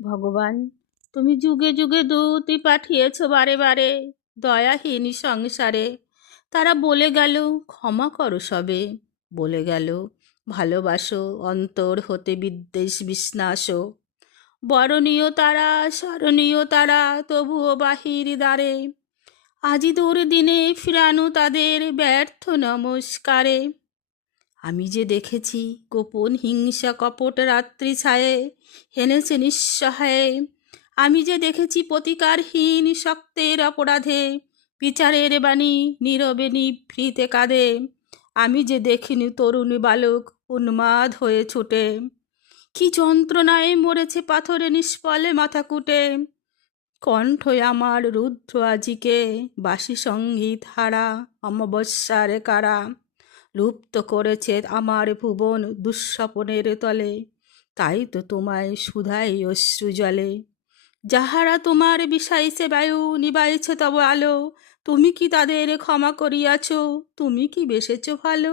ভগবান, তুমি যুগে যুগে দূতই পাঠিয়েছ বারে বারে দয়াহীন সংসারে। তারা বলে গেল ক্ষমা করো সবে, বলে গেল ভালোবাসো অন্তর হতে বিদ্বেষ বিশ্বাসও। বরণীয় তারা, স্মরণীয় তারা, তবুও বাহির দ্বারে আজি দুর্দিনে ফিরানো তাদের ব্যর্থ নমস্কারে। আমি যে দেখেছি গোপন হিংসা কপট রাত্রি ছায়ে হেনেছে নিঃসহায়ে। আমি যে দেখেছি প্রতিকারহীন শক্তের অপরাধে বিচারের বাণী নীরবে নিভৃতে কাঁদে। আমি যে দেখিনি তরুণী বালক উন্মাদ হয়ে ছুটে, কি যন্ত্রণায় মরেছে পাথরে নিষ্ফলে মাথা কুটে। কণ্ঠ আমার রুদ্র আজিকে বাসি সঙ্গীত হারা অমাবস্যার কারা। লুপ্ত করেছে আমার ভুবন দুঃস্বপনের তলে, তাই তো তোমায় সুধাই অশ্রু জলে। যাহারা তোমার বিষাইছে বায়ু নিবাইছে তব আলো, তুমি কি তাদের ক্ষমা করিয়াছ? তুমি কি বেসেছ ভালো?